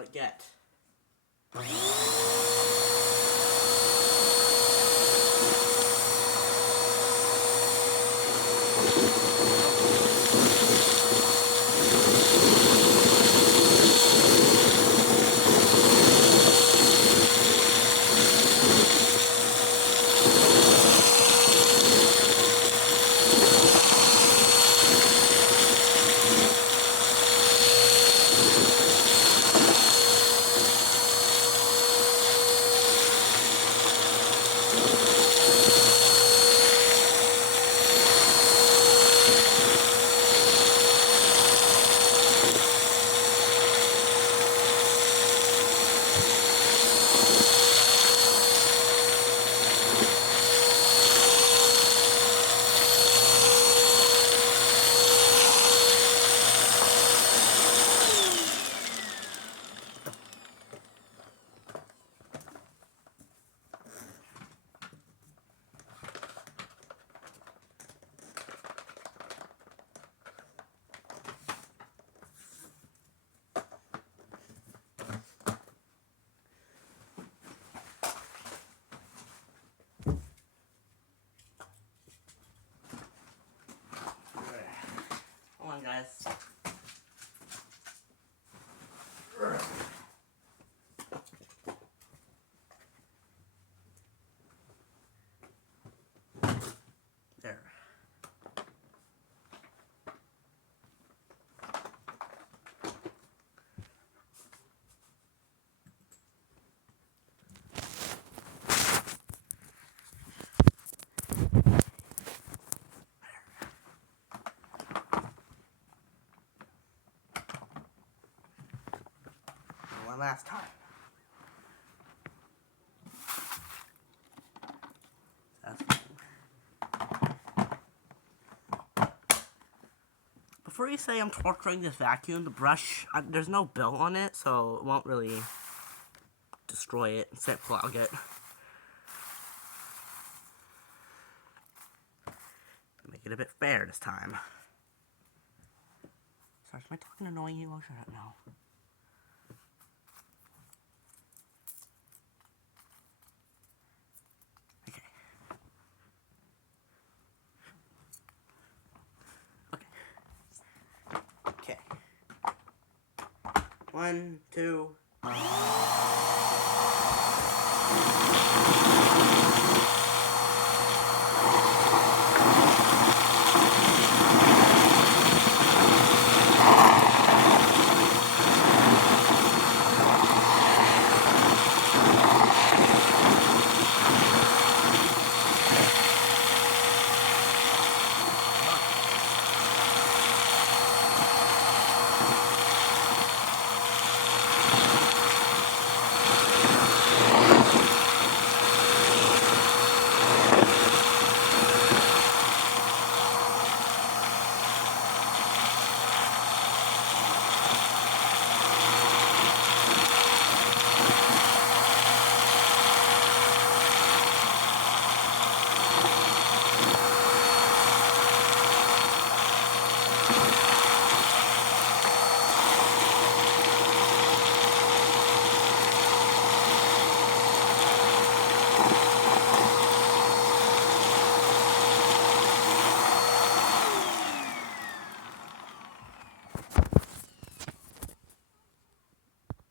will it get? Hold on, guys. There. One last time. Before you say I'm torturing this vacuum, the brush, there's no bill on it, so it won't really destroy it, except clog it. Make it a bit fair this time. Sorry, am I talking annoying you? I'll shut up now. Okay. 1, 2.